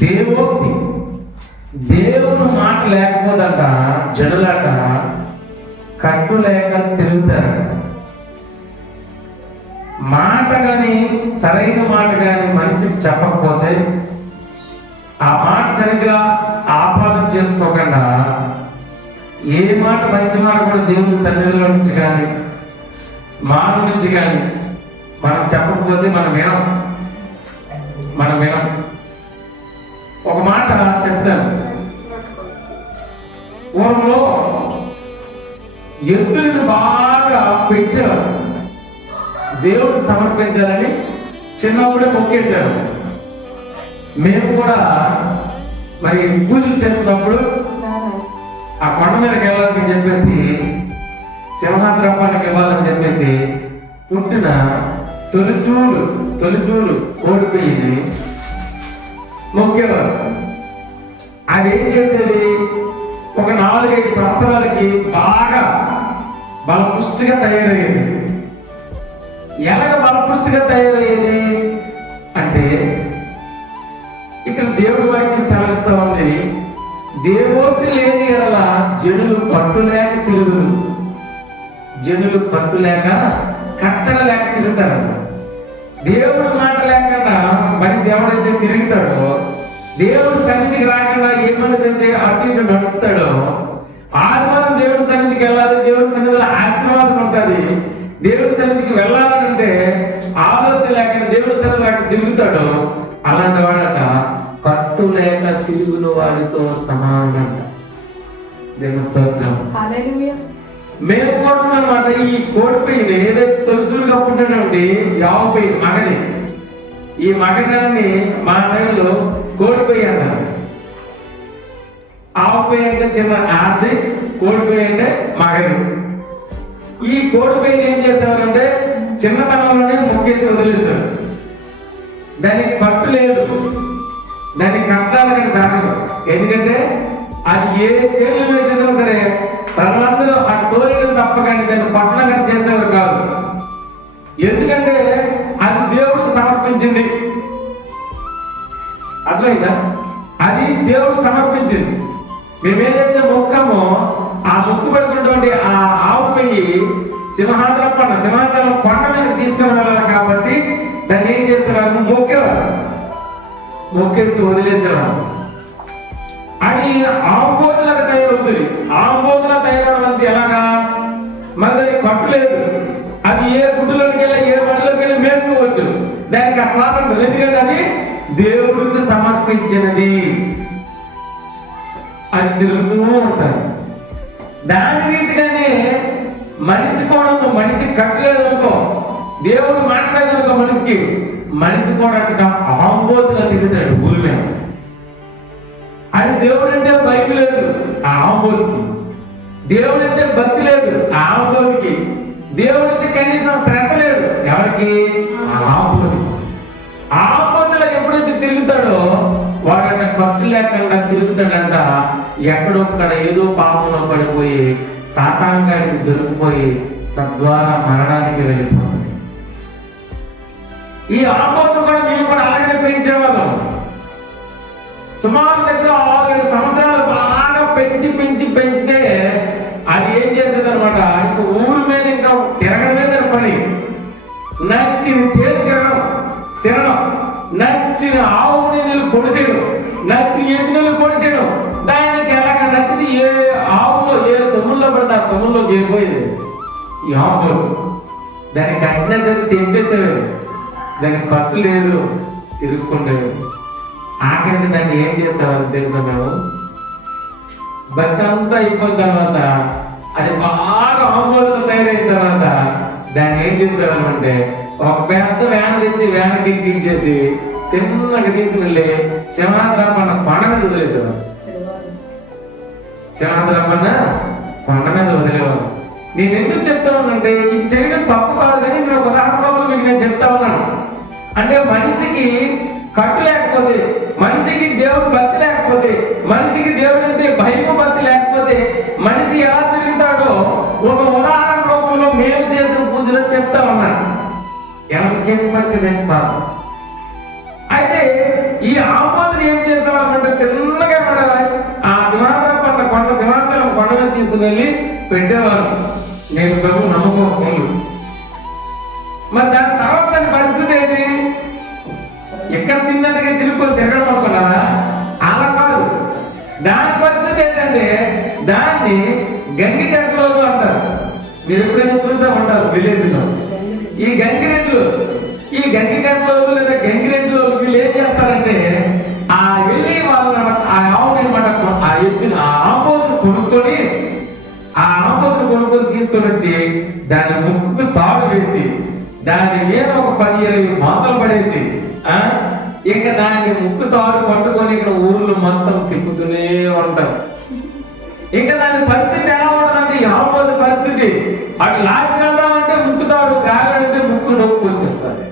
దేవోక్తి. దేవుని మాట లేకపోదట జనులట కట్టు లేక తిరుగుతారు. మాట కానీ సరైన మాట కానీ మనిషికి చెప్పకపోతే ఆ మాట సరిగ్గా ఆపాదన చేసుకోకుండా ఏ మాట మంచి మాట కూడా దేవుని సన్నిధిలో నుంచి కానీ మాట నుంచి కానీ మనం చెప్పకపోతే మనం వినం. ఒక మాట చెప్తాను. పూర్వంలో ఎద్దులను బాగా పెంచారు, దేవుడికి సమర్పించాలని చిన్నప్పుడే మొక్కేశారు. మేము కూడా మరి పూజలు చేస్తున్నప్పుడు ఆ కొండ మీదకి వెళ్ళాలని చెప్పేసి సింహాద్రపానికి ఇవ్వాలని చెప్పేసి పుట్టిన తొలిచూలు ఓడిపోయింది మొక్కేవారు. అది ఏం చేసేది, ఒక 4-5 సంవత్సరాలకి బాగా బలపుష్టిగా తయారయ్యేది. ఎలాగ బలపుష్టిగా తయారయ్యేది అంటే ఇక్కడ దేవుడి వాక్యం సెలవిస్తా ఉంది, దేవోక్తి లేని ఎడల జనులు పట్టులేక తిరుగురు. జనులు పట్టులేక కట్టలేక తిరుగుతారు. దేవుడి మాట లేకుండా మనిషి ఎవరైతే తిరుగుతాడో, దేవుడి సన్నిధికి రాకుండా ఏ మనిషి అయితే అటు ఇటు నడుస్తాడో, ఆదివారం దేవుడి సన్నిధికి వెళ్ళాలి, దేవుడి సన్నిధిలో ఆశీర్వాదం ఉంటుంది. దేవుడి సన్నిధికి వెళ్ళాలంటే ఆలోచన లేక దేవుడి సన్నిధికి తిరుగుతాడు. అలాంటి వాడట కట్టు లేక తిరుగుల వారితో సమానం. దేవుని స్తోత్రం. మేము కూడా అన్నమాట. ఈ కోడిపోయింది ఏదైతే తొలుసులుగా పుట్టినండి యావపోయింది మగని, ఈ మగనాన్ని మా సైడ్లో కోడిపోయి అన్నారు. ఆవుపోయి అంటే చిన్న ఆర్ది, కోడిపోయి అంటే మగని. ఈ కోడిపోయి ఏం చేసేవారంటే చిన్నతనంలోనే మొక్కేసి వదిలేస్తారు. దానికి కట్టు లేదు, దానికి కట్టాలని సాగదు. ఎందుకంటే అది ఏ చేతులు వేసేసినా సరే తనందరూ ఆ కోరికలు తప్పగానే దాన్ని పట్టణంగా చేసేవారు కాదు. ఎందుకంటే అది దేవుడికి సమర్పించింది. అర్థమైందా? అది దేవుడికి సమర్పించింది. మేమేదైతే మొక్కమో ఆ మొక్కు పెడుతున్నటువంటి ఆ ఆవు పోయి సింహాచలం కొండ మీద తీసుకుని వెళ్ళాలి కాబట్టి దాన్ని ఏం చేసేవారు, మొక్కేసి వదిలేసేవారు. అది ఆంబోతులకు తయారవుతుంది. ఆంబోతులా తయారవడం అంటే ఎలాగా, మరి కట్టు లేదు. అది ఏ గుడ్డులోకి వెళ్ళి ఏ బడిలోకి వెళ్ళి మేసుకోవచ్చు. దానికి ఆ స్వాతంత్రం లేదు కదా, అది దేవుడికి సమర్పించినది. అది తిరుగుతూ ఉంటారు. దాని రీతిగానే మనిషి కూడా మనిషి కట్టలేదు అనుకో, దేవుడు మాట్లాడేది మనిషి కూడా ఆంబోతులా తిరుగుతాడు భూమి మీద. అది దేవుడు అంటే భయం లేదు ఆ ఆంబోతుకి, దేవుడు అంటే భక్తి లేదు ఆ ఆంబోతుకి, దేవుడు అంటే కనీసం శ్రద్ధ లేదు ఎవరికి, ఆంబోతులకు ఎప్పుడైతే తిరుగుతాడో వాడంటే భక్తి లేకుండా తిరుగుతాడంట. ఎక్కడొక్కడ ఏదో పాపంలో పడిపోయి సాతానుగానికి దొరికిపోయి తద్వారా మరణానికి వెళ్ళిపోతుంది. ఈ ఆంబోతు కూడా మేము కూడా అలాగే పెంచేవాళ్ళం. సుమారు దగ్గర 6-7 సంవత్సరాలు బాగా పెంచితే అది ఏం చేసేది అనమాట, ఇంకా ఊరి మీద ఇంకా తిరగడమే పని. నచ్చిన చేతి తినడం, నచ్చిన ఆవు నీళ్ళు పొడిసేయడం, నచ్చిన ఎన్ని నీళ్ళు పొడిసేయడం. దానికి ఎలాగ నచ్చింది ఏ ఆవులో ఏ సొమ్ముల్లో పడితే ఆ సొమ్ముల్లో చేరిపోయేది ఈ ఆవులు. దానికి అన్నీ తెంపేసేది, దానికి కట్టు లేదు, తిరుగుకుండేది. ఆఖరికి దాన్ని ఏం చేసేవారు తెలుసా, మేము బతి అంతా అయిపోయిన తర్వాత అది బాగా ఆంబోతులు తయారైన తర్వాత దాన్ని ఏం చేసేవారు అంటే ఒక పెద్ద వ్యాన్ తెచ్చి వ్యాన్కి ఎక్కించేసి తిన్నగా తీసుకెళ్ళి సింహాద్రాపన్న కొండ మీద వదిలేసేవారు. సింహాద్రాపన్న కొండ మీద వదిలేవారు. నేను ఎందుకు చెప్తా ఉన్నానంటే ఇది చేయడం తప్పు కాదు, కానీ నేను ఒక ఉదాహరణలో మీకు నేను చెప్తా ఉన్నాను. అంటే మనిషికి కట్టు లేకపోతే, మనిషికి దేవుడు భక్తి లేకపోతే, మనిషికి దేవుడు అంటే భయము భక్తి లేకపోతే మనిషి ఎలా తిరుగుతాడో ఒక ఉదాహరణ రూపంలో మేము చేసిన పూజలో చెప్తా ఉన్నాను. ఎవరికి పరిస్థితి బాబు. అయితే ఈ ఆంబోతుని ఏం చేసేవాళ్ళంటే తిన్నగా మన ఆ సింహాచలం పట్ల కొండ సింహాచలం కొండ మీద తీసుకువెళ్ళి పెట్టేవారు. నేను ప్రభు నమ్మకం. మరి దాని తర్వాత దాని పరిస్థితి ఏంటి? ఎక్కడ తిన్నట్టుగా తిరగడం అనుకున్నారా? అలా కాదు. దాని పరిస్థితి ఏంటంటే దాన్ని గంగిరెడ్లు అంటారు. మీరు ఎప్పుడైనా చూసా ఉంటారు విలేజ్ లో. ఈ గంగిరెడ్లు లేదా గంగిరెడ్లు వీళ్ళు ఏం చేస్తారంటే ఆ వెళ్ళి వాళ్ళ ఆ ఆవుని అనమాట ఆ ఎత్తున ఆ ఆంబోతుని కొనుక్కొని తీసుకొని వచ్చి దాని ముక్కుకు తాడు వేసి దాని మీద ఒక 10-20 మాతలు పడేసి ఇంకా దాన్ని ముక్కు తాడు పట్టుకొని ఇక్కడ ఊర్లో మొత్తం తిప్పుతూనే ఉంటాం. ఇంకా దాని పరిస్థితి ఎలా ఉంటుందంటే ఈ ఆంబోతు పరిస్థితి అటు లాగి వెళ్దామంటే ముక్కు తాడు, గాలంటే ముక్కు నొప్పి వచ్చేస్తుంది,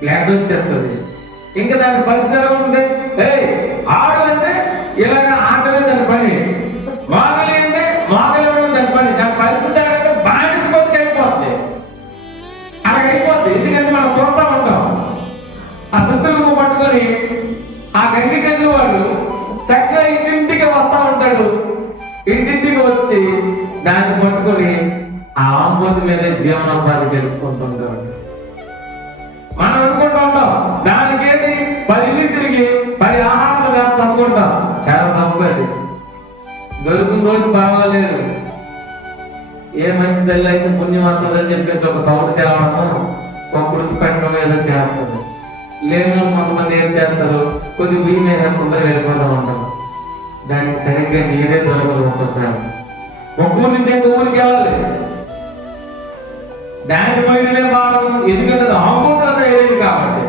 బ్లాక్ వచ్చేస్తుంది. ఇంకా దాని పరిస్థితి ఎలా ఉంటుంది? ఆడు అంటే ఇలాగ ఆటలే దాని పని, మాగలి అంటే మాగలి దాని పని. దాని పరిస్థితి అంటే బానిసపోతే అయిపోతుంది. అలాగ అయిపోతుంది. ఎందుకంటే మనం చూస్తా ఉంటాం ఆ దుస్తులు పట్టుకొని ఆ గంగి వాడు చక్కగా ఇంటింటికి వస్తా ఉంటాడు. ఇంటింటికి వచ్చి దాన్ని పట్టుకొని ఆ ఆంబోతు మీద జీవనోపాధి గెలుపుకుంటుంటాడు. మనం అనుకుంటా ఉంటాం దానికి ఏంటి 10 ఇల్లు తిరిగి 10 ఆహారాలు వేస్తాం అనుకుంటాం. చాలా తప్పు. అది దొరికిన రోజు పర్వాలేదు, ఏ మంచి తల్లి అయితే పుణ్యం వస్తుందని చెప్పేసి ఒక తౌడు తేవడము, ఒక కుడికి పెట్టడం ఏదో చేస్తుంది. లేదు కొంతమంది ఏం చేస్తారు, కొద్ది బియ్యం వేసేస్తుందో వెళ్ళిపోతూ ఉంటారు. దానికి సరిగ్గా నీరే దొరకదు. ఒక్కోసారి ఒక ఊరి నుంచి ఇంకో ఊరికి వెళ్ళాలి, దాని మైలునే భాగం. ఎందుకంటే ఆంబోతు తయారైంది కాబట్టి.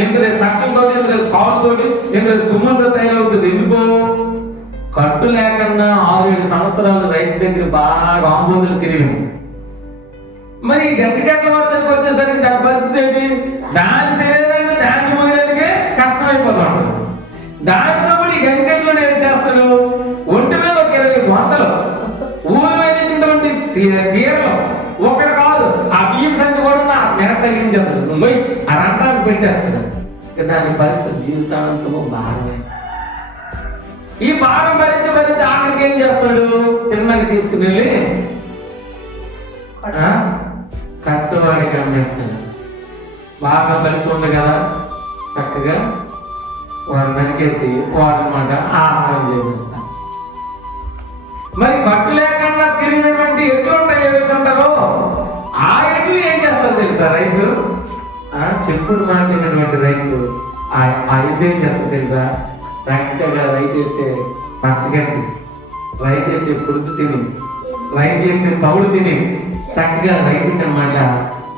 ఎందుకంటే సక్కలతో, ఎందుకంటే కాలుతోటి, ఎందుకంటే తుమ్మలతో తయారవుతుంది. ఎందుకో కట్టు లేకుండా 6-7 సంవత్సరాలు రైతు దగ్గర బాగా ఆంబోతులు తిరిగింది. మరి గంటగట్ల వద్దకు వచ్చేసరికి దాని పరిస్థితి ఏంటి? దాని శరీరాన్ని దాన్ని మోయడానికే కష్టమైపోతాడు. దానితో కూడా ఈ గంటగట్లో ఏం చేస్తాడు? ఒంటి మీద ఒక 20 వందలు ఊరి మీద ఉన్నటువంటి సీరలు ఒకటి కాదు, ఆ బియ్యం సంఖ్య కూడా మెడ తగ్గించేస్తాడు. నువ్వు ఆ రంటానికి పెట్టేస్తాడు. దాని పరిస్థితి జీవితాంతము భారమే. ఈ భారం భరించి ఆఖరికి ఏం చేస్తాడు? తిన్నగా తీసుకుని వెళ్ళి కట్టువాడికి అమ్మేస్తాడు. బాగా కలిసి ఉంది కదా, చక్కగా వాడు నరికేసి వాడనమాట ఆహారం చేసేస్తాడు. మరి కట్టు లేకుండా తిరిగినటువంటి ఎట్లు ఉంటాయి, ఏమిటంటారో ఆ ఎట్లు ఏం చేస్తారు తెలుసా? రైతు చెప్పుడు మాట్లాడినటువంటి రైతు ఆ ఎద్దు ఏం చేస్తారు తెలుసా? చక్కగా రైతు అయితే పచ్చగట్టి, రైతు అయితే పురుగు తిని, రైతు అయితే తౌడు తిని చక్కగా రైతుకి అన్నమాట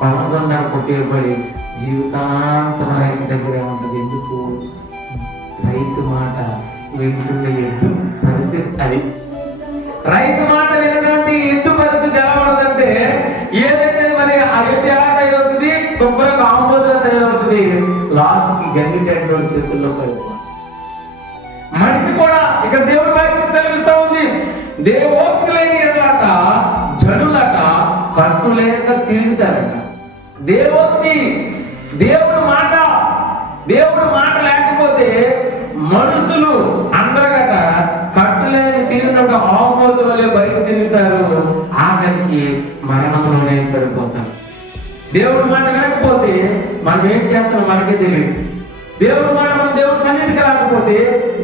పరమదొండానికి ఉపయోగపడి జీవితాంతం రైతు దగ్గరే ఉంటుంది. ఎందుకు? రైతు మాట వింటున్న ఎద్దు పరిస్థితి అది. రైతు మాట వినటువంటి ఎద్దు పరిస్థితి ఎలా ఉండదంటే, ఏదైతే మరి ఆ ఎద్దు ఎలా తయారవుతుంది? కొబ్బరికి ఆంబోతుగా తయారవుతుంది. లాస్ట్ కి గంగి టెండోడు చేతుల్లో పడిపోతుంది. మనిషి కూడా ఇక్కడ దేవుడి వాక్యం సెలవిస్తా ఉంది, దేవోక్తి లేని ఎడలట జనులట కట్టు లేక తిరుగుతారట. దేవోక్తి, దేవుడు మాట లేకపోతే మనుషులు అందరగట కట్టులేని తిరిగినట్టు ఆంబోతు వల్లే బయట తిరుగుతారు. ఆఖరికి మరణంలోనే పడిపోతారు. దేవుడు మాట లేకపోతే మనం ఏం చేస్తాం మనకే తెలియదు. దేవుడు మాట మనం దేవుడి సన్నిధికి రాకపోతే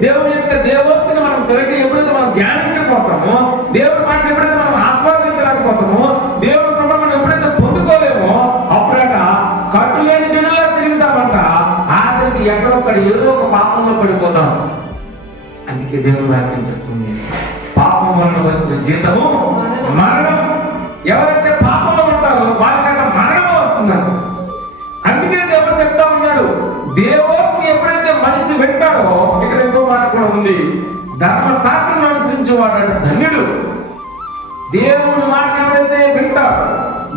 దేవుడి యొక్క దేవోక్తిని మనం సరిగ్గా ఎప్పుడైతే మనం ధ్యానించకపోతామో, దేవుడి మాట ఎప్పుడైతే మనం ఆస్వాదించలేకపోతామో, దేవుడి కృప మనం ఎప్పుడైతే పొందుకోలేమో అప్పుడట కట్టులేని జనంలో తిరుగుతామంట. ఆఖరికి ఎక్కడొక్కడ ఏదో ఒక పాపంలో పడిపోతాం. అందుకే దేవుడు వాక్యం చెప్తుంది, పాపం వలన వచ్చిన జీతము మరణం. ఎవరైతే పాపంలో ఉంటారో వాళ్ళకన్నా మరణం వస్తుందంట. అందుకే దేవుడు చెప్తా ఉన్నాడు, దేవోక్తి ఎప్పుడైతే మనిషి వింటాడో, ఇక్కడ ఇంకో మాట కూడా ఉంది, ధర్మశాస్త్రం అనుసరించేవాడు ధన్యుడు. దేవుడు మాట ఎవరైతే వింటారో,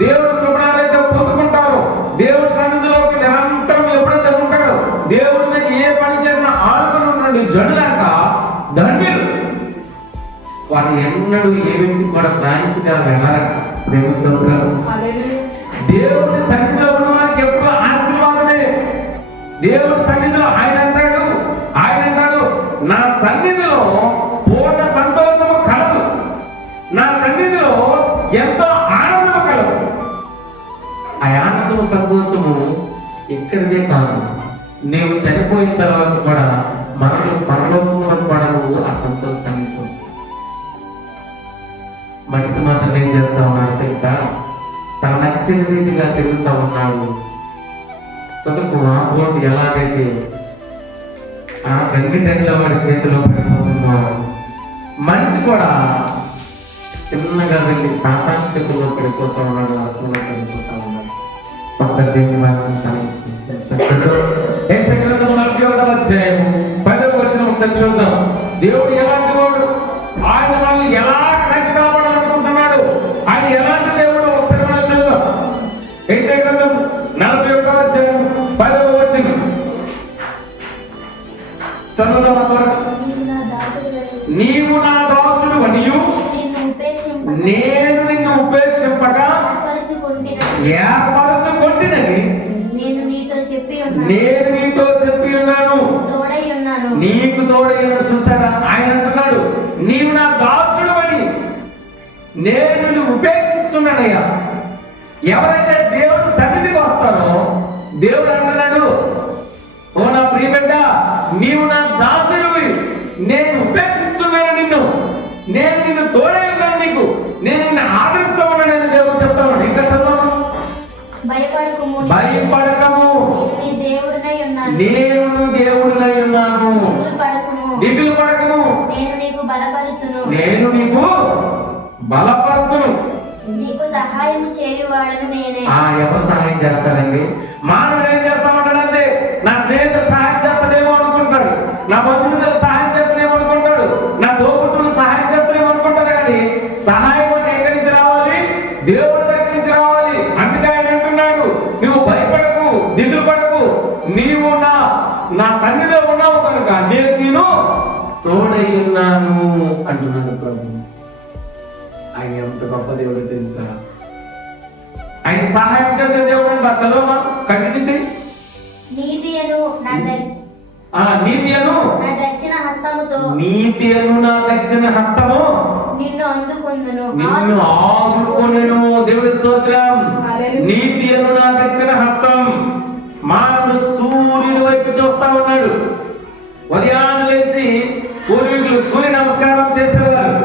దేవుడు కృపణాలైతే పొందుకుంటారో, దేవుడి సన్నిధిలోకి నిరంతరం ఎప్పుడైతే ఉంటాడో, దేవుడి మీద ఏ పని చేసినా ఆడుకుని ఉన్నటువంటి జనులాక ధన్యులు. వారు ఎన్నడూ ఏ వ్యక్తి కూడా ప్రాణిగా వెళ్ళారట. దేవుడి స్తోత్రాలు. దేవుడి సన్నిధిలో ఉన్న వారికి ఎప్పుడు ఆశీర్వాదమే. దేవుడి సన్నిధిలో ఆయన అంటాడు, కాదు, నీవు చనిపోయిన తర్వాత కూడా పరలోకంలో కూడా నువ్వు ఆ సంతోషాన్ని చూస్తావు. మనిషి మాత్రం ఏం చేస్తా ఉన్నాడు తెలుసా? తన నచ్చిన రీతిగా తిరుగుతూ ఉన్నాడు. తనకు ఆ బోర్డు ఎలాగైతే ఆ గంగిటెండ్ల వాడి చేతిలో పడిపోతుందో, మనిషి కూడా చిన్నగా వెళ్ళి సాతాను చేతుల్లో పడిపోతా ఉన్నాడు, ఆత్మలో పడిపోతా ఉన్నాడు. ఒకసారి దేవుని వాక్యం సాగిస్తుంది. 10వ చూద్దాం. దేవుడు ఎలాంటి వాడు, ఆయన మనల్ని ఎలా రక్షించాలనుకుంటున్నాడు, ఆయన ఎలాంటి దేవుడు ఒకసారి మనం చూద్దాం. యెషయా గ్రంథం 41:10 చదువుదాం. నీవు నా దాసుడు అనియు నేను నిన్ను ఉపేక్షింపగా ఏర్పరచుకొంటినని నేను నీతో చెప్పి ఉన్నాను, నీకు తోడై ఉన్నాడు. చూసారా, ఆయన అంటున్నాడు నీవు నా దాసుడు అని, నేను నిన్ను ఉపేక్షిస్తున్నానయ్యా. ఎవరైతే దేవుడు సన్నిధికి వస్తారో దేవుడు అంటున్నాడు, ఓ నా ప్రియ బిడ్డ, నీవు నా దాసుడివి, నేను ఉపేక్షిస్తున్నాను నిన్ను, నేను నిన్ను తోడై ఉన్నాను, నీకు నేను నిన్ను ఆదరిస్తూ ఉన్నానని దేవుడు చెప్తా ఉన్నాడు. ఇంకా చదవను. భయపడకము, నేను దేవుడినై ఉన్నాను, దిగులు పడకము, నేను నీకు బలపరుతును, నీకు సహాయం చేయువాడను నేనే. ఎవరు సహాయం చేస్తారండి? మానవుడు ఏం చేస్తా ఉంటాడంటే, నా స్నేహితులు సహాయం చేస్తాడేమో అనుకుంటాడు, నా బంధువులు సహాయం చేస్తాడేమో అనుకుంటాడు, నా తోబుట్టువులు సహాయం చేస్తాడేమో అనుకుంటాడు. కానీ సహాయం అంటే ఎక్కడి నుంచి రావాలి? దేవుడి దగ్గర నుంచి రావాలి. అందుకే ఆయన అంటున్నాడు, నువ్వు భయపడకు, దిగులు పడకు, నీవు నా సన్నిధిలో ఉన్నావు కనుక నేను తోడై ఉన్నాను అంటున్నాడు ప్రభు. ఆయన ఎంత గొప్ప దేవుడు తెలుసా? ఆయన సహాయం చేసే దేవుడు అంట. చదవమా, కంటిన్యూ చెయ్యి. నీతి అను నా దక్షిణ హస్తము నిన్ను ఆదుకొనెను. దేవుడి స్తోత్రం. నీతి అను నా దక్షిణ హస్తం. మానవుడు సూర్యుని వైపు చూస్తా ఉన్నాడు. ఉదయాన్నే లేచి పూర్వీకులు సూర్య నమస్కారం చేసేవారు.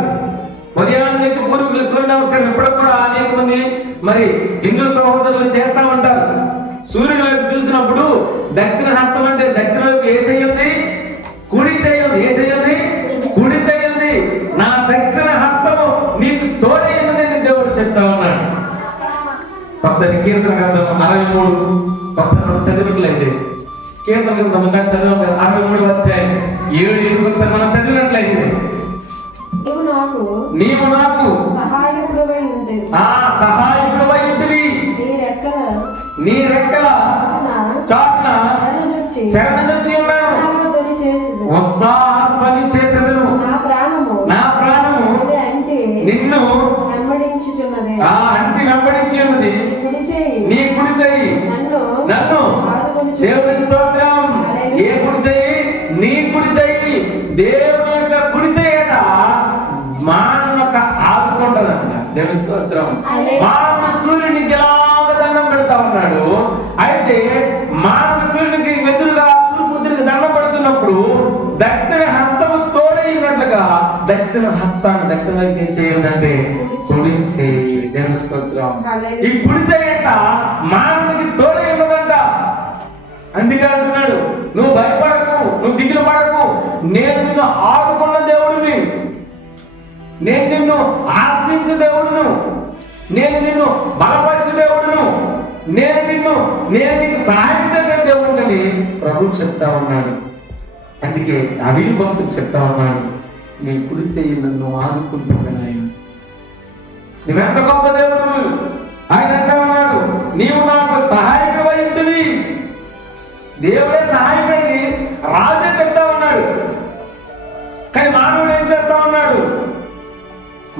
ఉదయాన్నే లేచి పూర్వీకులు సూర్య నమస్కారం ఇప్పుడు కూడా అనేక మంది మరి హిందూ సహోదరులు చేస్తా ఉంటారు. సూర్యుని వైపు చూసినప్పుడు దక్షిణ హస్తం అంటే దక్షిణ వైపు ఏ చేయండి? కుడి చేయండి. ఏ చేయండి? కుడి చేయండి. నా దక్షిణ హస్తము నీకు తోడై ఉన్నదని దేవుడు చెప్తా ఉన్నాడు. ఒకసారి కీర్తన గ్రంథం 63 ఒకసారి మనం చదివినట్లయితే, కీర్తన గ్రంథం చదివాం 63 వచ్చాయి 7 ఒకసారి మనం చదివినట్లయితే, నీవు నాకు సహాయకుడవై ఉంటివి, నీ రెక్కల చాటున శరణుజొచ్చి ఉన్నాను, ఉత్సాహధ్వని చేసేదను, నా ప్రాణము నిన్ను అంటి వెంబడించి ఉన్నది, నీ కుడి చెయ్యి నన్ను. దేవుని స్తోత్రం. ఏ కుడి చెయ్యి? నీ కుడి చెయ్యి. దేవుని యొక్క కుడి చెయ్యట మానవ ఆదుకుంటదంట. దేవుని స్తోత్రం. మానవ సూర్యునికి ఎలాగ దండం పెడతా ఉన్నాడు. అయితే మానవ సూర్యునికి ఎదురుగా సూర్యపుత్రునికి దండం పెడుతున్నప్పుడు దక్షిణ హస్తము తోడైనట్లుగా దక్షిణ హస్తాన్ని దక్షిణ వైపు ఏం చేయాలంటే కుడి చేయి. దేవుని స్తోత్రం. ఈ కుడి చేయట మానవునికి తోడై ఉన్నదంట. అందుకే అంటున్నాడు, నువ్వు భయపడకు, నువ్వు దిగులు పడకు, నేను నిన్ను ఆదుకున్న దేవుడిని, నేను నిన్ను ఆశ్రయించే దేవుడును, నేను నిన్ను బలపరిచే దేవుడును, నేను నీకు సహాయం చేసే దేవుడిని ప్రభు చెప్తా ఉన్నాడు. అందుకే అవిధి భక్తుడు చెప్తా ఉన్నాడు, నీ కుడి చెయ్యి నన్ను ఆదుకుంటున్నాను. ఆయన నువ్వెంత గొప్ప దేవుడు. ఆయన అంటా ఉన్నాడు, నీవు నాకు సహాయకమై ఉంటుంది. దేవుడే సహాయమైంది రాజే చెప్తా ఉన్నాడు. కానీ మానవుడు ఏం చేస్తా ఉన్నాడు?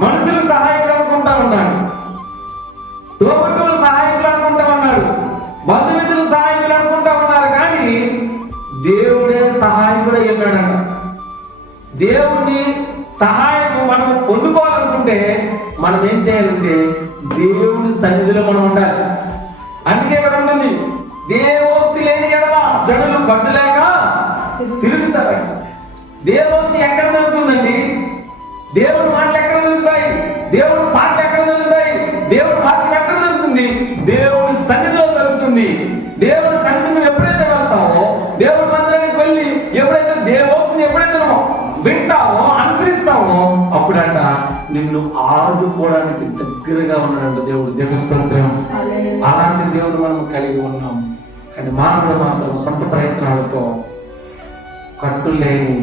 మనుషులు సహాయకులు అనుకుంటా ఉన్నాడు, తోబుట్టువులు సహాయకులు అనుకుంటా ఉన్నాడు, బంధుమిత్రులు సహాయకులు అనుకుంటా ఉన్నారు. కానీ దేవుడే సహాయకుడై ఉన్నాడంట. దేవుని సహాయం మనం పొందుకోవాలనుకుంటే మనం ఏం చేయాలంటే దేవుని సన్నిధిలో మనం ఉండాలి. అందుకే ఇక్కడ ఉంటుంది, దేవోక్తి లేని ఎడల జనులు కట్టులేక తిరుగుతారు. దేవోక్తి ఎక్కడ జరుగుతుందండి? దేవుడు మాటలు ఎక్కడ జరుగుతాయి? దేవుడు పాటలు ఎక్కడ జరుగుతాయి? దేవుడు వాక్యం ఎక్కడ జరుగుతుంది? దేవుడి సన్నిధిలో జరుగుతుంది. దేవుడి సన్నిధిని ఎప్పుడైతే వెళ్తావో, దేవుడి మందిరానికి వెళ్ళి ఎప్పుడైతే దేవోక్తిని ఎప్పుడైతే వింటావో, అనుసరిస్తావో, అప్పుడంట నిన్ను ఆదుకోవడానికి దగ్గరగా ఉన్నాడంట దేవుడు. దేవుని స్తోత్రం. అలాంటి దేవుడు మనం కలిగి ఉన్నాం. కానీ మానవుడు మాత్రం సొంత ప్రయత్నాలతో కట్టు లేని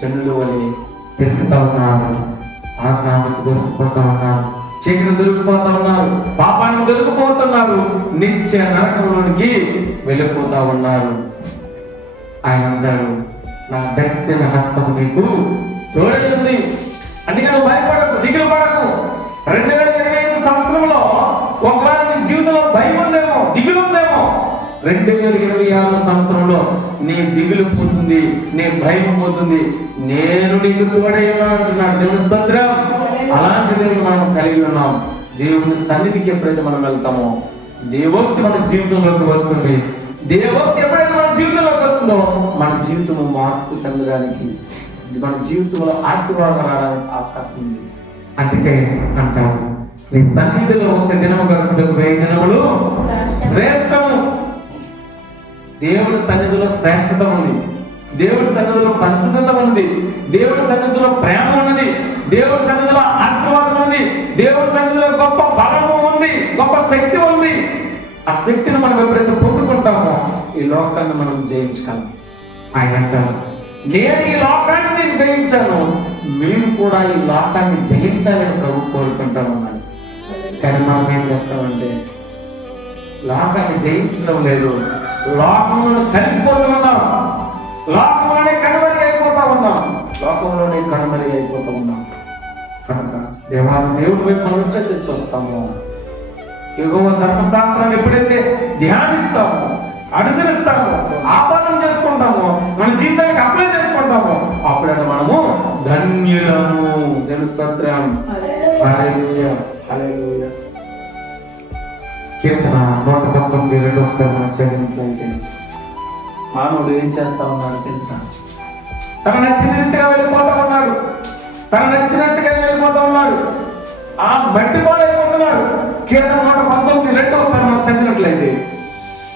జనుల వలె తిరుగుతూ ఉన్నారు. సాతానుకు దొరికిపోతా ఉన్నారు, చీకటి దొరికిపోతా ఉన్నారు, పాపానికి దొరికిపోతున్నారు, నిత్య నరకంలోనికి వెళ్ళిపోతా ఉన్నారు. ఆయన అన్నాడు, నా దక్షిణ హస్తం నీకు తోడై ఉంది. అందుకే నువ్వు భయపడకు, దిగులు పడకు. 2025 సంవత్సరంలో ఒకవేళ నీ జీవితంలో భయం ఉందేమో, దిగులు ఉందేమో, 2026 సంవత్సరంలో నీ దిగులు పోతుంది, నీ భయం పోతుంది. నేను నీకు తోడై అంటున్నాడు దేవుని స్తోత్రం. అలాంటి దేవుడు మనం కలిగి ఉన్నాం. దేవుని సన్నిధికి ఎప్పుడైతే మనం వెళ్తామో దేవోక్తి మన జీవితంలోకి వస్తుంది. దేవోక్తి ఎప్పుడైతే మన జీవితంలోకి వస్తుందో మన జీవితం మార్పు చెందడానికి, మన జీవితంలో ఆశీర్వాదం రావడానికి అవకాశం ఉంది. అందుకే అంటారు, నీ సన్నిధిలో ఒక దినము గడుపుటకు 1000 దినములు శ్రేష్టము. దేవుడి సన్నిధిలో శ్రేష్టత ఉంది, దేవుడి సన్నిధిలో పరిశుద్ధత ఉంది, దేవుడి సన్నిధిలో ప్రేమ ఉన్నది, దేవుడి సన్నిధిలో ఆశీర్వాదం ఉంది, దేవుడి సన్నిధిలో గొప్ప బలము ఉంది, గొప్ప శక్తి ఉంది. ఆ శక్తిని మనం ఎప్పుడైతే పొందుకుంటామో ఈ లోకాన్ని మనం జయించగలం. ఆయన అంటారు, నేను ఈ లోకాన్ని నేను జయించాను, మీరు కూడా ఈ లోకాన్ని జయించాలని ప్రభు కోరుకుంటామన్నాడు. కానీ మనం ఏం చేస్తామంటే లోకాన్ని జయించడం లేదు, లోకంలో కలిసిపోతూ ఉన్నాం, లోకంలోనే కనుమరుగు అయిపోతా ఉన్నాం, లోకంలోనే కనుమరుగు అయిపోతూ ఉన్నాం. కనుక దేవుడి వైపు మనం ఎప్పుడైతే చూస్తామో, యెహోవా ధర్మశాస్త్రాన్ని ఎప్పుడైతే ధ్యానిస్తామో, అనుసరిస్తామో, ఆపాదన చేసుకుంటామో, మన జీవితానికి అప్లై చేసుకుంటామో, అప్పుడైనా మనము ధన్యులము. దేవుని స్తోత్రం. హల్లెలూయా, హల్లెలూయా. కీర్తన 119 ఒకసారి మనం చదివినట్లయితే మానవుడు ఏం చేస్తా ఉన్నాడు తెలుసా? తన నచ్చినట్టుగా వెళ్ళిపోతా ఉన్నాడు, తన నచ్చినట్టుగా వెళ్ళిపోతా ఉన్నాడు, ఆ మట్టి పాడైపోతున్నాడు. కీర్తన 119 ఒకసారి మనం చదివినట్లయితే,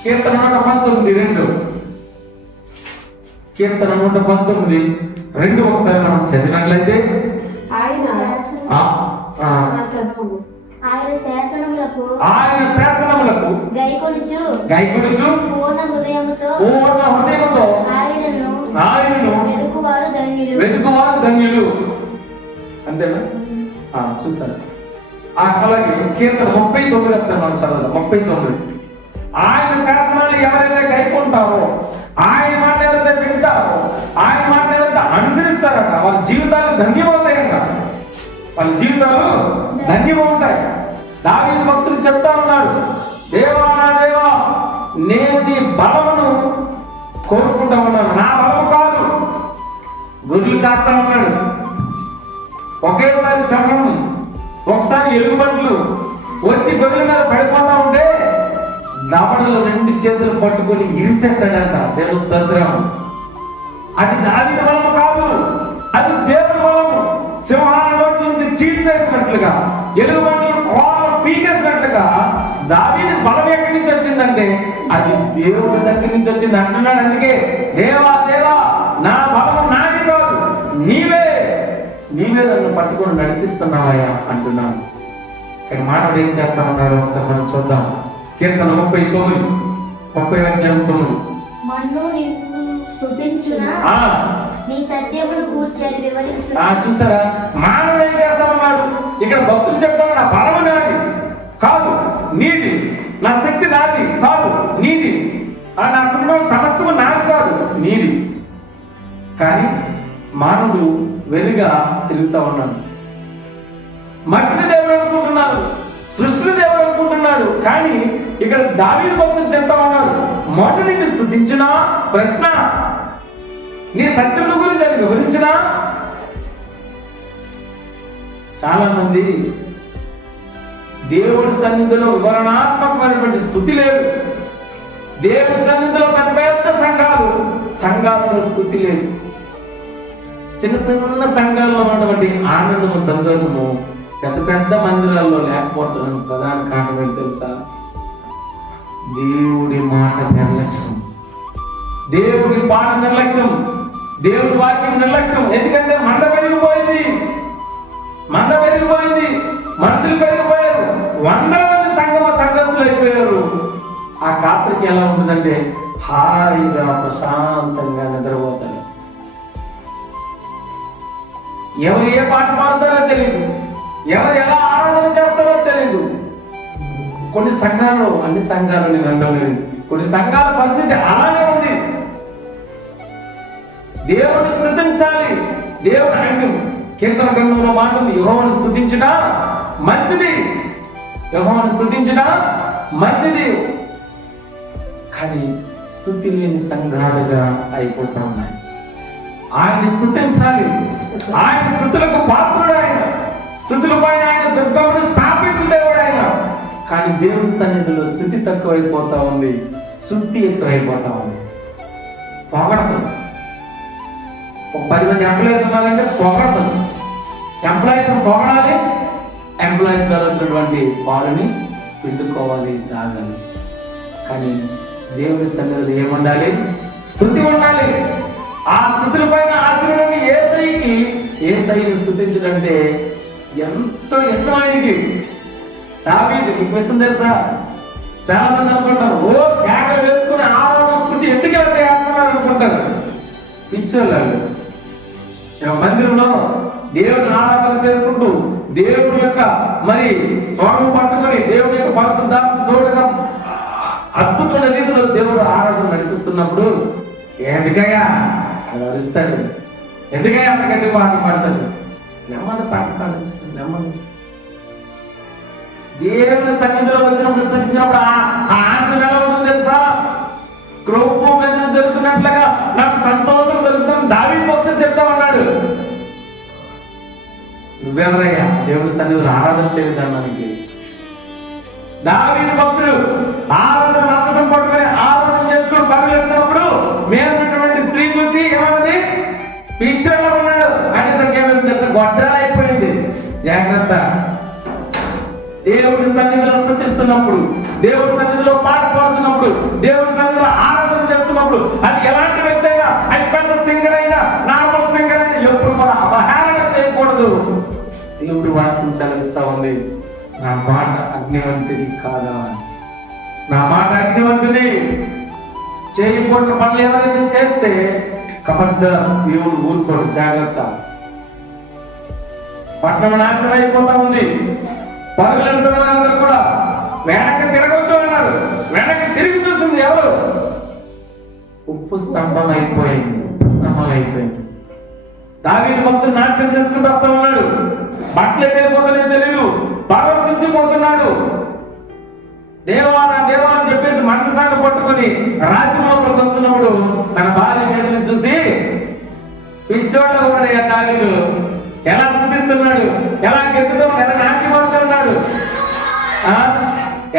కీర్తన 119 కీర్తన 119 ఒకసారి మనం చదివినట్లయితే ఆయన శాసనములకు గైకొనుచు పూర్ణ హృదయముతో ఆయనను వెదుకువారు ధన్యులు. అంతేనా? చూసారు. అలాగే కీర్తన 39 ఒకసారి మనం చదవాలి. 39 ఆయన శాసనాలు ఎవరైతే గైకొంటారో, ఆయన మాట ఎవరైతే వింటారో, ఆయన మాట ఎవరైతే అనుసరిస్తారట, వాళ్ళ జీవితాలు ధన్యమవుతాయంట. వాళ్ళ జీవితాలు ధన్యమవుతాయి. దావీదు భక్తులు చెప్తా ఉన్నాడు, దేవా నా దేవా, నేను నీ బలమును కోరుకుంటా ఉన్నాను, నా బలము కాదు. గొర్రెలు కాస్తా ఉన్నాడు, ఒకేసారి శ్రమం, ఒకసారి ఎలుగుబంట్లు వచ్చి గొర్రెల మీద పడిపోతా ఉంటే దవడలో 2 చేతులు పట్టుకొని ఇరిసేసాడంట. దేవుని స్తోత్రం. అది దావీదు బలము కాదు, అది దేవుని బలము. సింహాల నోటి నుంచి చీట్ చేసినట్లుగా, ఎలుగుబంట్లు కోరలు పీకేసినట్లుగా దావీదు బలం ఎక్కడి నుంచి వచ్చిందంటే అది దేవుడి దగ్గర నుంచి వచ్చింది అంటున్నాడు. అందుకే దేవా దేవా, నా బలము నాది కాదు, నీవే నన్ను పట్టుకొని నడిపిస్తున్నావయ్యా అంటున్నాను. కానీ మానవుడు ఏం చేస్తామన్నాడు ఒకసారి మనం చూద్దాం. కీర్తన 39 మన్ను నిన్ను స్తుతించునా, నీ సత్యమును గూర్చి వివరించునా. చూసారా, మానవుడు ఏం చేస్తామన్నాడు? ఇక్కడ భక్తులు చెప్తారు, నా బలము నాది కాదు, నీది, నా శక్తి నాది కాదు, నీది, నాకున్న సమస్తము నాది కాదు, నీది. కానీ మానవుడు వెలుగా తిరుగుతా ఉన్నాడు. మట్టిని దేవుడు అనుకుంటున్నాడు, సృష్టిని దేవుడు అనుకుంటున్నాడు. కానీ ఇక్కడ దావీదు భక్తులు చెప్తా ఉన్నాడు, మొదట నిన్ను స్తుతించిన ప్రశ్న, నీ సత్యముల గురించి అది వివరించిన. చాలా మంది దేవుడి సన్నిధిలో వివరణాత్మకమైనటువంటి స్థుతి లేదు, దేవుని సన్నిధిలో పెద్ద పెద్ద సంఘాలలో స్తుతి లేదు. చిన్న చిన్న సంఘాల్లో ఉన్నటువంటి ఆనందము, సంతోషము పెద్ద పెద్ద మందిరాల్లో లేకపోవడానికి ప్రధాన కారణం ఏంటి తెలుసా? దేవుడి మాట నిర్లక్ష్యం, దేవుడి పాట నిర్లక్ష్యం, దేవుడి వాక్యం నిర్లక్ష్యం. ఎందుకంటే మంద పెరిగిపోయింది, మనుషులు పెరిగిపోయారు, 100 మంది సంఘస్థులు అయిపోయారు. ఆ కాపరికి ఎలా ఉంటుందంటే హాయిగా ప్రశాంతంగా నిద్రపోతారు. ఎవరు ఏ పాట పాడతారో తెలియదు, ఎవరు ఎలా ఆరాధన చేస్తారో తెలియదు. కొన్ని సంఘాలు, అన్ని సంఘాలు నేను అనలేదు, కొన్ని సంఘాల పరిస్థితి అలానే ఉంది. దేవుని స్తుతించాలి. దేవుడు ఆయన కీర్తన గ్రంథంలో మాట ఉంది, యెహోవాను స్తుతించుట మంచిది, యెహోవాను స్తుతించుట మంచిది. కానీ స్తుతి లేని సంఘాలుగా అయిపోతా ఉన్నాయి. ఆయన స్తుతించాలి, ఆయన స్తుతులకు పాత్రుడు, ఆయన స్తుతులపై ఆయన దుర్గమును స్థాపించు దేవుడు ఆయన. కానీ దేవుని సన్నిధిలో స్తుతి తక్కువైపోతా ఉంది, శుద్ధి ఎక్కువైపోతా ఉంది. పొగడతాం, ఒక 10 మంది ఎంప్లాయీస్ ఉన్నారంటే పొగడతాం. ఎంప్లాయీస్ పొగడాలి, ఎంప్లాయీస్ ద్వారా వచ్చినటువంటి వారిని పిండుకోవాలి, తాగాలి. కానీ దేవుని సన్నిధిలో ఏముండాలి? స్తుతి ఉండాలి. ఆ స్తుతుల పైన ఆశీర్వాదం యేసయ్యని స్తుతించడంటే ఎంతో ఇష్టం ఆయనకి. దావీదు, మీకు విషయం తెలుసా? చాలా మంది అనుకుంటారు, ఓ కేకలు వేసుకుని ఆరాధన స్తుతి ఎందుకు ఇలా చేస్తున్నారు అనుకుంటారు. పిచ్చోళ్ళు. మందిరంలో దేవుని ఆరాధన చేసుకుంటూ దేవుని యొక్క మరి స్వామి పట్టుకొని దేవుని యొక్క పరిశుద్ధాత్మ తోడుగా అద్భుతమైన రీతిలో దేవుడు ఆరాధన నడిపిస్తున్నప్పుడు ఎందుకయ్యా అది అరుస్తాడు, ఎందుకయ్యా అంతకంటే పాట పాడతాడు. నెమ్మది పాట పాడించండి, నెమ్మది. దేవుని సన్నిధిలో వచ్చినప్పుడు స్థుతించినప్పుడు ఆ ఆనందం ఎలా ఉంటుందో తెలుసా? క్రొవ్వు మీద జరుగుతున్నట్లుగా నాకు సంతోషం జరుగుతుంది. దావీదు భక్తుడు చెప్తా ఉన్నాడు, నువ్వెవరయ్యా దేవుని సన్నిధిలో ఆరాధన చేయడానికి? దావీదు భక్తుడు ఆరాధన మందసం పట్టుకొని ఆరాధన చేసుకుని పరుగులున్నప్పుడు మేలున్నటువంటి స్త్రీ చూసి ఏమన్నది? పిచ్చోళ్ళ ఉన్నాడు అనేసరికి ఏమైంది? గొడ్డలైపోయింది. జాగ్రత్త. దేవుడి సన్నిధిలో స్తుతిస్తున్నప్పుడు, దేవుడి సన్నిధిలో పాట పాడుతున్నప్పుడు, దేవుడి సన్నిధిలో ఆరాధన చేస్తున్నప్పుడు, అది ఎలాంటి వ్యక్తి అయినా, అది పెద్ద సింగర్ అయినా, నార్మల్ సింగర్ అయినా ఎప్పుడు కూడా అవహేళన చేయకూడదు. దేవుడి వాక్యం చదివిస్తా ఉంది, నా మాట అగ్నివంతుడి కాదా? నా మాట అగ్నివంతుడి. చేయకూడని పనులు ఎవరైనా చేస్తే కబద్ద దేవుడు ఊరుకోడు. జాగ్రత్త. పట్టణం నాశనం అయిపోతా ఉంది. పరుగులంటున్న వాళ్ళందరూ కూడా వెనక్కి తిరగొద్దు అన్నారు. వెనక్కి తిరిగి చూసింది ఎవరు? ఉప్పు స్తంభం అయిపోయింది, స్తంభం అయిపోయింది. దావీదు భక్తుడు నాట్యం చేసుకుంటూ వస్తా ఉన్నాడు. బట్టలు ఎక్కడిపోతానే తెలియదు, పరవశించిపోతున్నాడు. దేవా నా దేవా అని చెప్పేసి మంటసాన్ని పట్టుకొని రాజ్యంలోకి వస్తున్నప్పుడు తన భార్య మీద చూసి పిచ్చోళ్ళ ఉన్నాడు దావీదు. ఎలా స్థుతిస్తున్నాడు, ఎలా గెంతుతూ, ఎలా నాట్యం ఆడుతున్నాడు,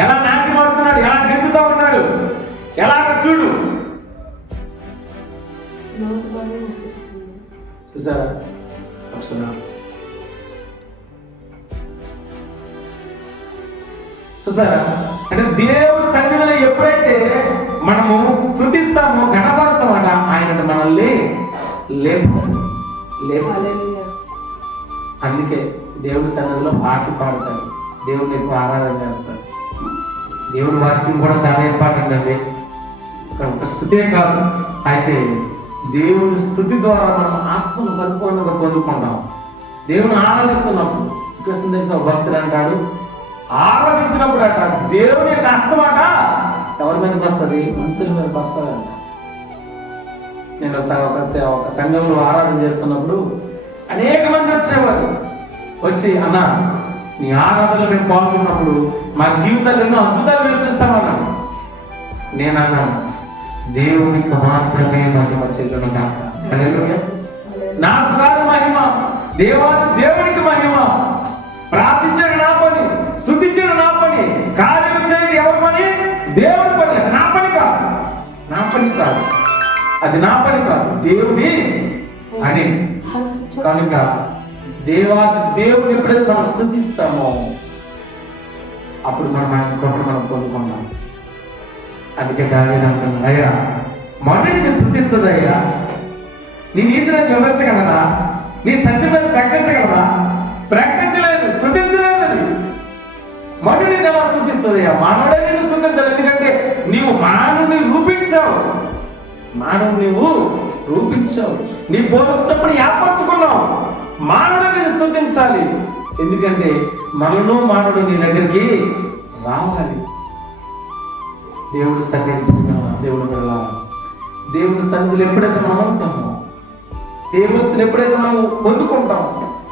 ఎలా నాట్యం ఆడుతున్నాడు, ఎలా గెంతుతూ ఉన్నాడు, ఎలాగ చూడు. చూసారా? చూసారా? అంటే దేవుడి సన్నిధిలో ఎప్పుడైతే మనము స్తుతిస్తామో, గణపరుస్తామట, ఆయన మనల్ని లేపుతాడు. అందుకే దేవుడి సన్నిధిలో పాటలు పాడతారు, దేవుడిని ఎక్కువ ఆరాధన చేస్తారు. దేవుడి వాక్యం కూడా చాలా ఇంపార్టెంట్ అండి. ఇక్కడ ఒక స్తుతే కాదు, అయితే దేవుని స్తుతి ద్వారా మనం ఆత్మను పరిపూర్ణంగా పొందుకుంటాం. దేవుని ఆరాధిస్తున్నప్పుడు కృష్ణ దేశ భక్తులు అంటాడు, ఆరాధించినప్పుడు అట దేవుని యొక్క హస్తమాట ఎవరి మీదకి వస్తుంది? మనుషుల మీదకి వస్తుందంట. నేను ఒక సంఘంలో ఆరాధన చేస్తున్నప్పుడు అనేక మంది వచ్చేవారు. వచ్చి అన్న నీ ఆరాధనలో మేము పాల్గొన్నప్పుడు మా జీవితాలు ఎన్నో అద్భుతాలు మేము చూస్తామన్నాను. నేనన్నాను, దేవునికి మాత్రమే మహిమ చెల్లును కాక. నాకు కాదు మహిమ, దేవునికి మహిమ. ప్రార్థించడం నా పని, స్తుతించడం నా పని, కార్యం చేయడం ఎవరి పని? దేవుడి పని, నా పని కాదు. పని కాదు, అది నా పని కాదు, దేవుని అని. కనుక దేవుని ఎప్పుడైతే మనం స్తుతిస్తామో అప్పుడు మనం ఆయన కృపను మనం పొందుకున్నాం. అందుకే దావీదు అంటున్నాడు, అయ్యా మొదటిని స్తుతిస్తుంది అయ్యా, నీ నీతిని వివరించగలదా, నీ సత్యమైన ప్రకటించగలదా? ప్రకటించలేదు, స్తుతించలేదు. అది మొదటి దేవా స్తుతిస్తుంది అయ్యా, మానవుడే నేను స్తుతించాలి. ఎందుకంటే నీవు మానవుని రూపించావు, నీ బోధకు చప్పుడు ఏర్పరచుకున్నావు. మానవుడు నేను స్తుతించాలి, ఎందుకంటే మనను మానవుడు నీ దగ్గరికి రావాలి. దేవుడు సన్నిధి, దేవుడి సన్నిధిలో ఎప్పుడైతే మనం ఉంటామో, దేవుడిని ఎప్పుడైతే మనం పొందుకుంటామో,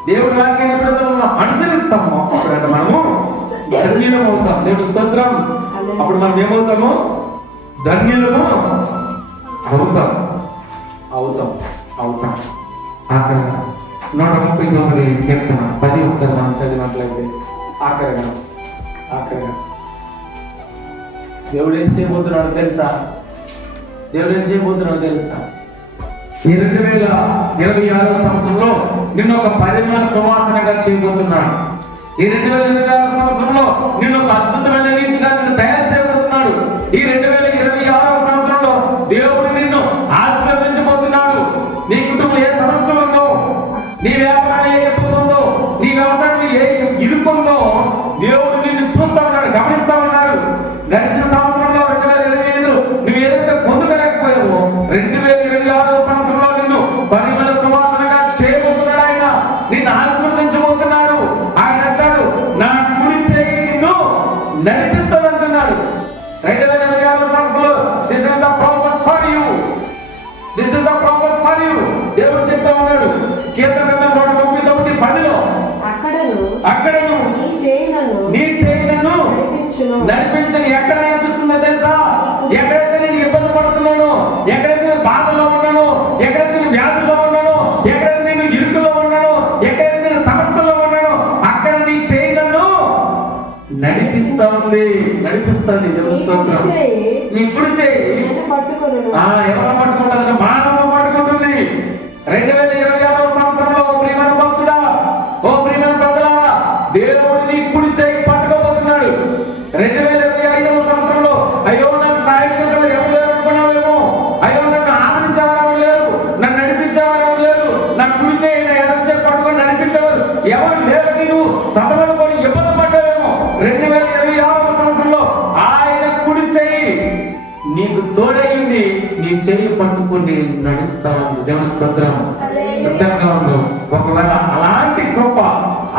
దేవుడి వాక్యాన్ని ఎప్పుడైతే మనం అనుసరిస్తామో అప్పుడంటే మనము ధన్యులం అవుతాం. దేవుడి స్తోత్రం. అప్పుడు మనం ఏమవుతాము? ధన్యులము అవుతాం. ఆఖరిగా 139 కీర్తన 10 ఒకసారి మనం చదివినట్లయితే ఆఖరిగా దేవుడు ఏం చేయబోతున్నాడో తెలుసా? ఈ 2026 సంవత్సరంలో నిన్ను ఒక పరిమళ సువాసనగా చేయబోతున్నాడు. ఈ 2026 సంవత్సరంలో నిన్ను ఒక అద్భుతమైన రీతిగా నిన్ను తయారు చేయబోతున్నాడు. ఈ 2026 సంవత్సరంలో దేవుడు నిన్ను ఆశీర్వదించబోతున్నాడు. నీ కుటుంబం ఏ సమస్య ఉందో, నీ వ్యాపారం ఏ ఎప్పుడుందో, నీ వ్యవసాయం ఏ ఇరుకుందో దేవుడు నిన్ను చూస్తా ఉన్నాడు, గమనిస్తా ఉన్నాడు. గడిచిన సంవత్సరంలో 2025 నువ్వు ఏదైతే పొందుకోలేకపోయావో 2026 సంవత్సరంలో నిన్ను పరిమళ సువాసనగా చేయబోతున్నాడు. ఆయన నిన్ను ఆశీర్వదించబోతున్నాడు. ఆయన అంటాడు, నా కుడి చేయి నిన్ను నడిపిస్తానంటున్నాడు. 2026 సంవత్సరంలో this is the promise for you. దేవుడు చెప్తా ఉన్నాడు కీర్తన 139:10లో, అక్కడను నీ చేయి నన్ను నడిపించని. ఎక్కడ నడిపిస్తుందో తెలుసా? ఎక్కడైతే నేను ఇబ్బంది పడుతున్నాను, ఎక్కడైతే నేను బాధలో ఉన్నాను, ఎక్కడైతే నేను వ్యాధుల్లో ఉన్నాను, ఎక్కడైతే నేను ఇరుకులో ఉన్నాను, ఎక్కడైతే నేను సమస్యలో ఉన్నాను, అక్కడ నీ చేయి నన్ను నడిపిస్తుంది. దేవుని స్తోత్రం. నీ కుడి చేయి ఎవరు పట్టుకుంటుందంటే మానవ పట్టుకుంటుంది. 2026 సంవత్సరంలో ప్రియమైన భక్తుడా, ఓ ప్రియమైన ప్రజలారా, దేవుడు నీ కుడి చేయి పట్టుకోబోతున్నాడు. 2025 సంవత్సరంలో అయ్యో నాకు సహాయం చేసేవారు ఎవరు లేరు అనుకున్నావేమో, అయ్యో నన్ను ఆదరించేవారు లేరు, నన్ను నడిపించేవారు లేరు, నా కుడి చేయి ఎడం చేయి పట్టుకొని నడిపించేవారు ఎవరు లేరు, నీవు సతమనుకొని ఇబ్బంది పడ్డావేమో. 2026 సంవత్సరంలో ఆయన కుడి చేయి నీకు తోడైంది, నీ చేయి పట్టుకుని నడుస్తా ఉంది. దేవుని స్తోత్రం. సిద్ధంగా ఉండు. ఒకవేళ అలాంటి కృప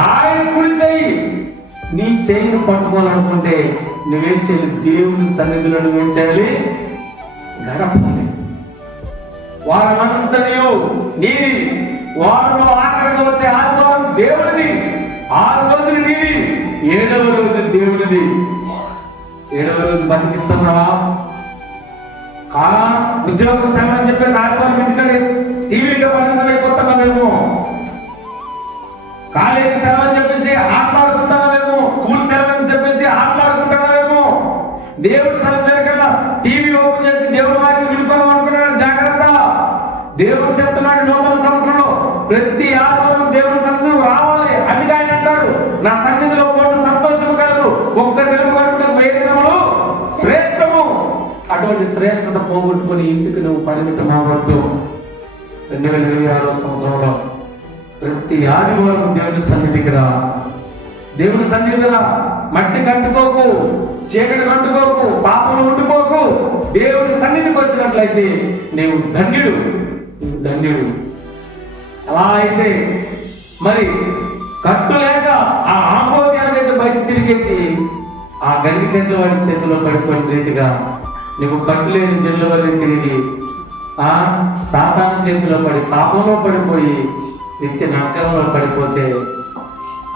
ఆయన కుడి చేయి నీ చేయిని పట్టుకోవాలనుకుంటే నువ్వేం చేయాలి? దేవుని సన్నిధిలో నువ్వేం చేయాలి? గడపాలి. వారమంతయు నీది. వారంలో ఆఖరిగా వచ్చే ఆదివారం దేవుడిది, 6 రోజులు నీది, 7వ రోజు దేవుడిది. 7వ రోజు బతికిస్తున్నావా? ఉద్యోగం సేవని చెప్పేసి ఆదివారం ఎందుకంటే టీవీగా పరిమితమైపోతున్నామేమో, కాలేజీ సెలవు అని చెప్పేసి ఆటలాడుకుంటున్నామేమో, స్కూల్ సెలవు అని చెప్పేసి ఆటలాడుకుంటున్నామేమో, దేవుడు సెలవు జరగకుండా టీవీ ఓపెన్ చేసి దేవుడి వాక్యం వినుకోవాలి అనుకున్నాడు. జాగ్రత్త. దేవుడు చెప్తున్నాడు నూతన సంవత్సరంలో ప్రతి ఆదివారం దేవుడి సన్నిధిలో రావాలి. అందుకే ఆయన అంటాడు, నా సన్నిధిలో కోటి సంతోషము కలదు, ఒక్క తెలుగు వరకు 1000 దినములు శ్రేష్టము. అటువంటి శ్రేష్టత పోగొట్టుకుని ఇంటికి నువ్వు పరిమితం అవ్వద్దు. 2026 సంవత్సరంలో ప్రతి ఆదివారం దేవుని సన్నిధికి రా. దేవుని సన్నిధికి రా. మట్టి కట్టుకోకు, చీకటి కట్టుకోకు, పాపలు ఉండిపోకు. దేవుని సన్నిధికి వచ్చినట్లయితే నీవు ధన్యుడు. అలా అయితే మరి కట్టు లేక ఆ ఆంబోద్యాలకైతే బయట తిరిగేసి ఆ గంగికెండ్ల వాడి చేతిలో పడిపోయిన రీతిగా నువ్వు కట్టు లేని జల్లు వల్ల తిరిగి ఆ సాతాను చేతిలో పడి పాపంలో పడిపోయి నిత్య నరకంలో పడిపోతే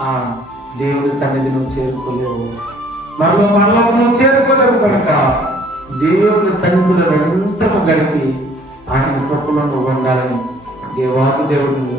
ఆ దేవుడి సన్నిధి నువ్వు చేరుకోలేవు. మరలో నువ్వు చేరుకోలేవు. కనుక దేవుని సన్నిధిలో నిరంతరం గడిపి ఆయన కృపలో నువ్వు ఉండాలని దేవాది దేవుడిని